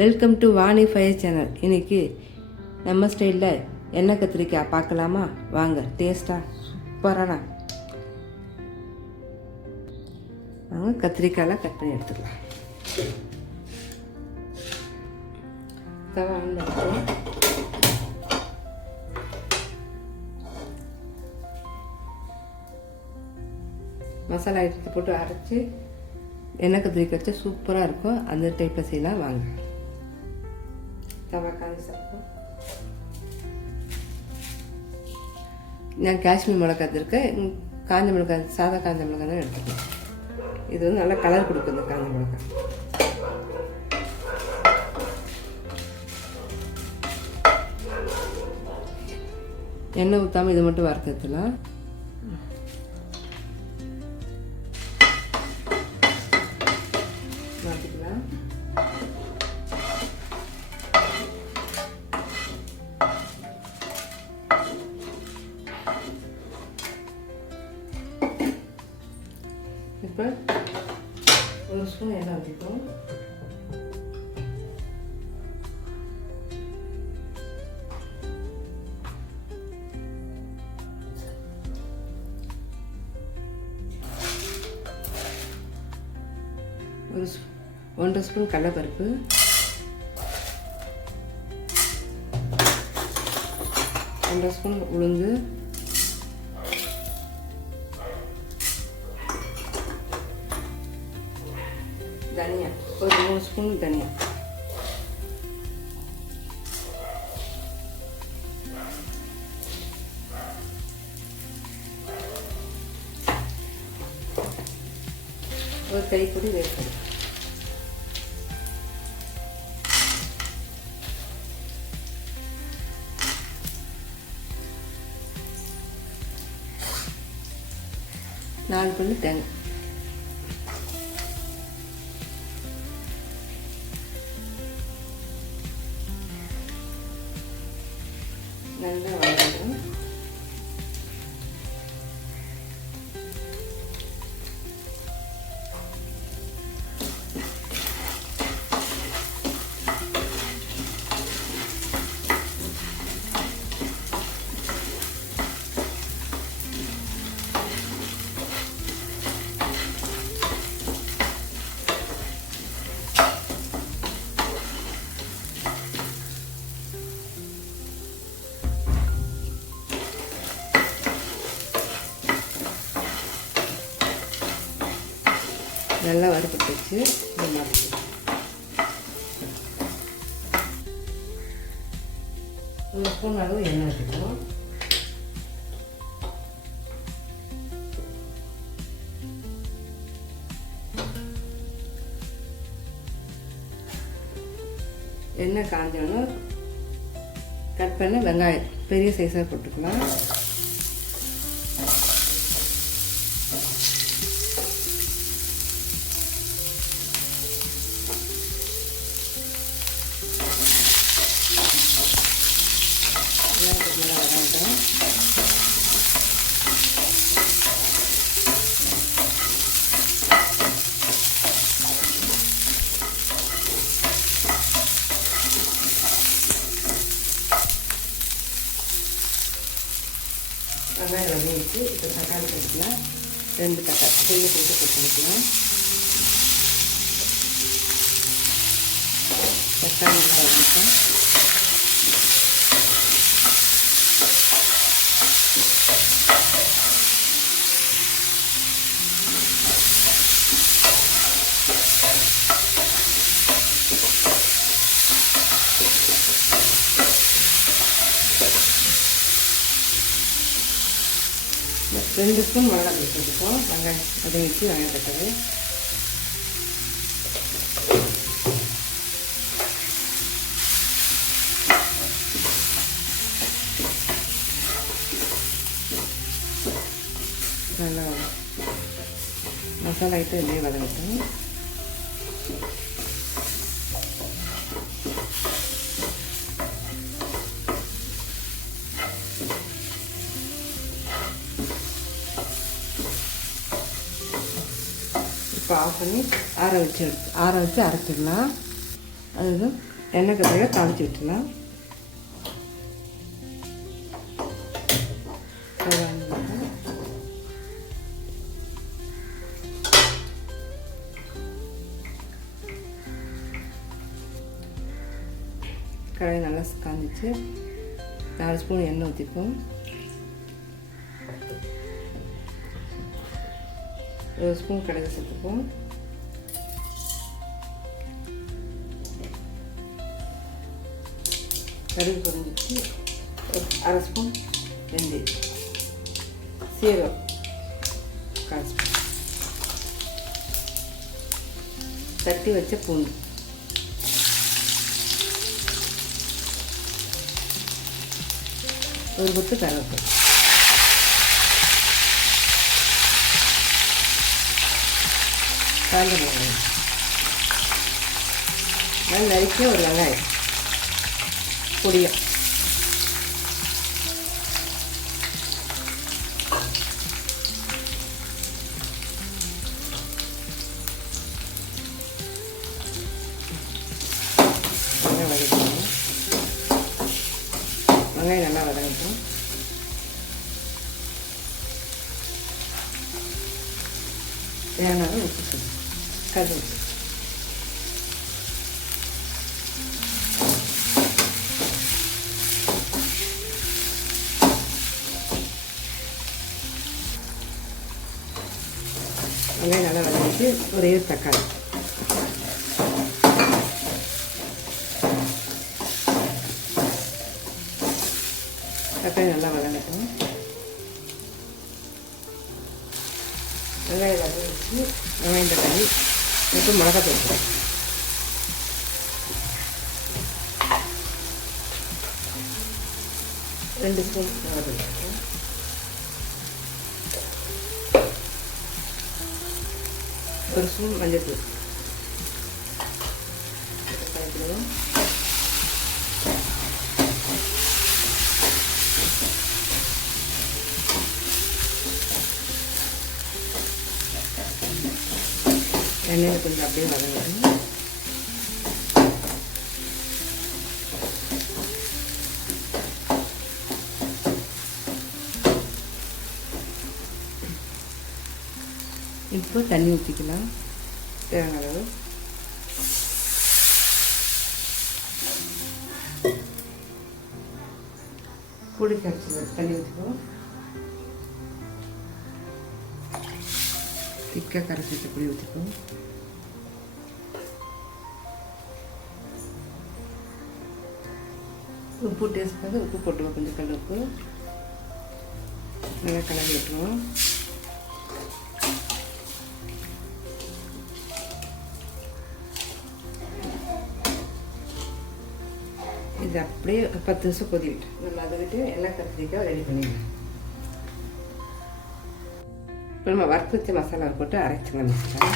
Welcome to Vani fire channel. இன்றைக்கி நம்ம ஸ்டைலில் எண்ணெய் கத்திரிக்காய் பார்க்கலாமா? வாங்க. டேஸ்ட்டாக சூப்பரான வாங்க கத்திரிக்காயெலாம் கட் பண்ணி எடுத்துக்கலாம். தவா மசாலா எடுத்து போட்டு அரைச்சி எண்ணெய் கத்திரிக்காய் வச்சா சூப்பராக இருக்கும். அந்த டைப்பில் செய்யலாம். வாங்க. தவா காய்ச்சி நான் காஷ்மீர் மிளகாய் எடுத்துருக்கேன். காஞ்ச மிளகாய், சாதா காஞ்ச மிளகாய் தான் எடுத்துக்கலாம். இது வந்து நல்லா கலர் கொடுக்கும் இந்த காஞ்ச மிளகாய். எண்ணெய் ஊற்றாமல் இதை மட்டும் வறுத்துக்கலாம். மாற்றிக்கலாம். இப்போ ஒரு ஸ்பூன் எண்ணெய் ஊற்றிப்போம். ஒரு 1.5 ஸ்பூன் கடலைப்பருப்பு, ஒன்றரை ஸ்பூன் உளுந்து, தனியா ஒரு 3 ஸ்பூன் தனியா, ஒரு கைப்பிடி வேர்க்கடலை, நாலு பல்லு தேங்காய், நல்லா வதக்கணும். நல்லா வறுத்து வச்சு இந்த மாதிரி ஒரு ஸ்பூன் அளவு எண்ணெய் வச்சுக்கணும். எண்ணெய் காஞ்சோன்னா கட் பண்ண வெங்காயம் பெரிய சைஸாக போட்டுக்கலாம். நல்லா வதங்கட்டும். வெங்காயம் வதங்கிட்டு இப்போ தக்காளி போட்டுக்கலாம். 2 தக்காளி பெரிய போட்டு போட்டுக்கலாம். தக்காளி நல்லா வதங்கிட்டோம். ரெண்டு ஸ்பூன் மிளகாய் வச்சுருக்கோம். வெங்காயம் அதை வச்சு வெங்காயம் தக்காளி நல்லா மசாலா ஐட்டம் இல்லையே வதங்கட்டும். இப்போ ஆஃப் பண்ணி ஆற வச்சு அரைச்சிடலாம். அதுதான் எண்ணெய் கத்திரிக்காய் தாளித்து விட்டுலாம். கடாய் நல்லா காஞ்சிச்சு. 4 ஸ்பூன் எண்ணெய் ஊற்றிப்போம். 1 ஸ்பூன் கடுகு சேர்த்துப்போம். கடுகு பொரிஞ்சிச்சு. 1/2 ஸ்பூன் வெந்தயம், சீரகம் 1/4 ஸ்பூன், தட்டி வச்ச பூண்டு, ஒரு கொத்து கருவேப்பிலை, காஞ்ச மிளகாய், நல்லா நறுக்கிய ஒரு வெங்காயம் பொடியா, வெங்காயம் நல்லா வதங்கட்டும். தேவையான உப்பு சொல்லு, கருவேப்பிலை, வெங்காயம் நல்லா வதங்கிட்டு ஒரே தக்காளி, தக்காளி நல்லா வதங்கட்டும். வெங்காயம் வதங்கிச்சு. வெங்காயம் தக்காளி இப்போ மிளகாத்தூள், 2 ஸ்பூன் மிளகாத்தூள், 1 ஸ்பூன் மஞ்சள்தூள், எண்ணெயில் கொஞ்சம் அப்படியே வதங்கணும். இப்போ தண்ணி ஊற்றிக்கலாம் தேவையான அளவு. புளி கரைச்சி தண்ணி ஊற்றிக்குவோம். திக்காக கரைச்சி வச்ச புளி ஊற்றிக்குவோம். உப்பு டேஸ்ட்டுக்காக உப்பு போட்டுருவோம். கொஞ்சம் கல் உப்பு நல்லா கலந்து விட்டுருவோம். இது அப்படியே 10 நிமிஷம் கொதிவிட்டு நம்ம அதை விட்டு எண்ணெய் கத்திரிக்காய் ரெடி பண்ணிடலாம். இப்போ நம்ம வறுத்து வச்ச மசாலா போட்டு அரைச்சிக்கலாம். மசாலா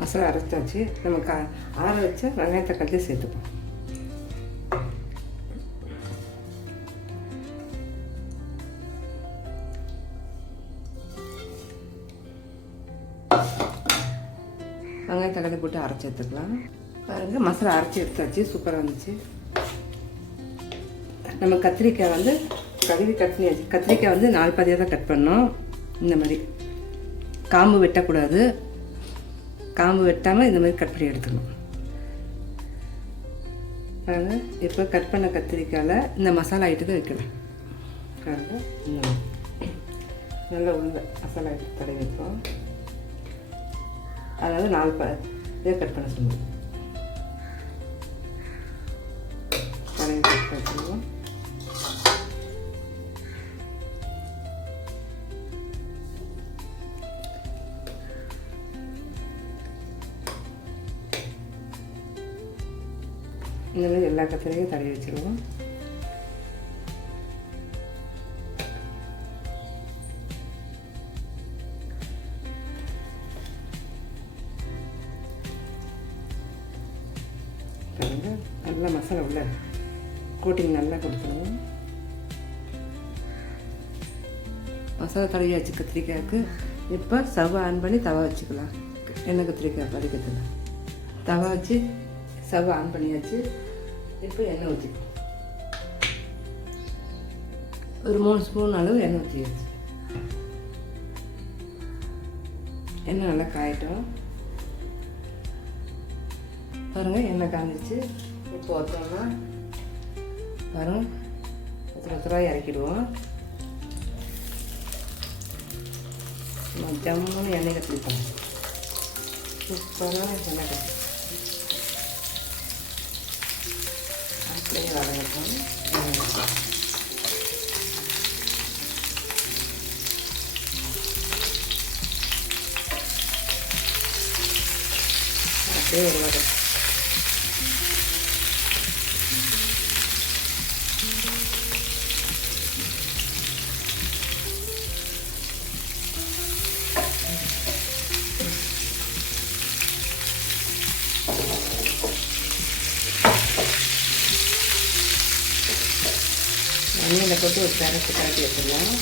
மசாலா அரைச்சாச்சு. நம்ம ஆற வச்ச வெங்காயம் தக்காளி சேர்த்துப்போம். வெங்காயம் தக்காளி போட்டு அரைச்சி எடுத்துக்கலாம். பாருங்கள், மசாலா அரைச்சி எடுத்தாச்சு. சூப்பராக வந்துச்சு. நம்ம கத்திரிக்காய் வந்து கழுவி கட் பண்ணியாச்சு. கத்திரிக்காய் வந்து 4 பாதியாக தான் கட் பண்ணோம். இந்த மாதிரி காம்பு வெட்டக்கூடாது. காம்பு வெட்டாமல் இந்த மாதிரி கட் பண்ணி எடுத்துக்கணும். பாருங்கள், இப்போ கட் பண்ண கத்திரிக்காயில் இந்த மசாலா ஐட்டத்தை வைக்கலாம். பாருங்கள், நல்லா உள்ள மசாலா ஐட்டம் தடவி வைப்போம். அதாவது 4 இதை கட் பண்ண சொல்லுவோம். கடையை கட் வச்சுருவோம். இந்த மாதிரி எல்லா கத்திரிக்கையும் தடவி வச்சுருவோம். நல்லா மசாலா உள்ள கோட்டிங் நல்லா கொடுத்துருவோம். மசாலா தடவியாச்சு கத்திரிக்காய்க்கு. இப்போ ஸ்டவ் ஆன் பண்ணி தவா வச்சுக்கலாம். எண்ணெய் கத்திரிக்காய் வதக்கிறதுல தவா வச்சு ஸ்டவ் ஆன் பண்ணியாச்சு. இப்போ எண்ணெய் ஊற்றிக்கலாம். ஒரு 3 ஸ்பூன் அளவு எண்ணெய் ஊற்றியாச்சு. எண்ணெய் நல்லா காயட்டும். பாருங்கள், எண்ணெய் காஞ்சிச்சு. இப்போ ஊற்றோம்னா பாருங்கள், ஒருத்தராக இறக்கிடுவோம். ஜம்முன்னு எண்ணெய் கத்திரிப்போம். சூப்பராக எண்ணெய் கத்தி அப்படியே வதங்கட்டும். அப்படியே ஒரு வதம். எண்ணெயில் போட்டு ஒரு பேரட்டு காட்டி வச்சிடலாம்.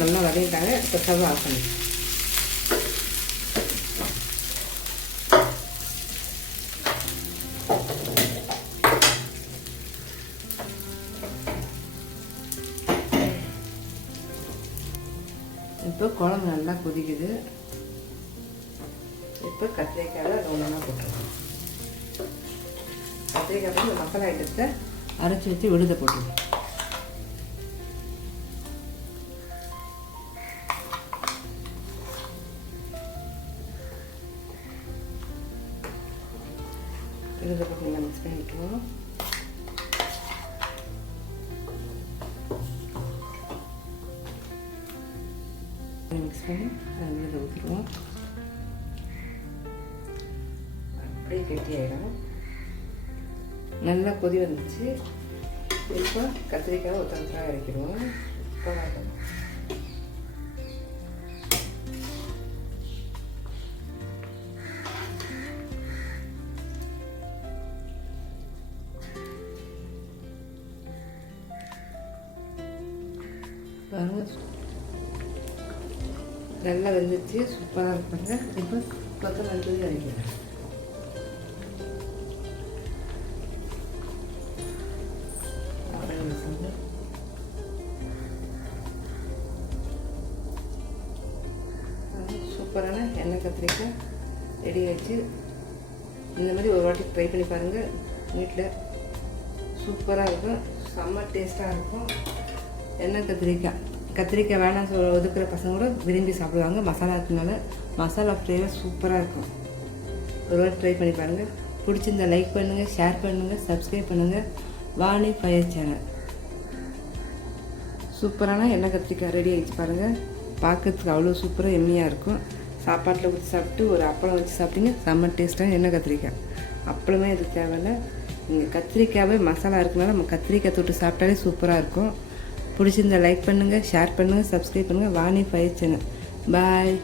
நல்லா வதங்கிட்டாங்க. இப்போ ஸ்டவ் ஆஃப் பண்ணி இப்போ குழம்பு நல்லா கொதிக்குது. இப்போ கத்திரிக்காயில் அது ஒன்றா போட்டுருவோம். கத்திரிக்காய் போட்டு இந்த மசாலா ஐட்டத்தை அரைச்சி வச்சு விழுத போட்டுருவோம். விழுத போட்டு நல்லா மிக்ஸ் பண்ணி விட்டுருவோம். மிக்ஸ் பண்ணி அதில் ஊற்றிடுவோம். அப்படியே கெட்டி ஆகிடும். நல்லா கொதி வந்துச்சு. இப்போ கத்திரிக்காய் ஒருத்தரக்காய் இறக்கிடுவோம். சூப்பராக நல்லா வெந்துச்சு. சூப்பராக இருப்பாங்க. இப்போ கொத்தமல்லி தூவி அரைக்கிறேன். சூப்பரான எண்ணெய் கத்திரிக்காய் ரெடி ஆகிடுச்சு. இந்த மாதிரி ஒரு வாட்டி ட்ரை பண்ணி பாருங்கள். வீட்டில் சூப்பராக இருக்கும். செம்ம டேஸ்ட்டாக இருக்கும். எண்ணெய் கத்திரிக்காய் வேணாம் ஒதுக்குற பசங்க கூட விரும்பி சாப்பிடுவாங்க. மசாலா இருக்கனால மசாலா ஃப்ளேவர் சூப்பராக இருக்கும். ஒரு வாட்டி ட்ரை பண்ணி பாருங்கள். பிடிச்சிருந்தா லைக் பண்ணுங்கள், ஷேர் பண்ணுங்கள், சப்ஸ்கிரைப் பண்ணுங்கள். Vani fire channel. சூப்பரான எண்ணெய் கத்திரிக்காய் ரெடி ஆகிடுச்சு பாருங்கள். பார்க்கறதுக்கு அவ்வளோ சூப்பராக எம்மியாக இருக்கும். சாப்பாட்டில் ஊற்றி சாப்பிட்டு ஒரு அப்பளம் வச்சு சாப்பிட்டீங்க செம்ம டேஸ்ட்டாக எண்ணெய் கத்திரிக்காய். அப்பளமே இது தேவையில்லை. நீங்கள் கத்திரிக்காவே மசாலா இருக்கனால நம்ம கத்திரிக்காய் தொட்டு சாப்பிட்டாலே சூப்பராக இருக்கும். பிடிச்சிருந்தா லைக் பண்ணுங்கள், ஷேர் பண்ணுங்கள், சப்ஸ்கிரைப் பண்ணுங்கள். Vani fire channel. பாய்.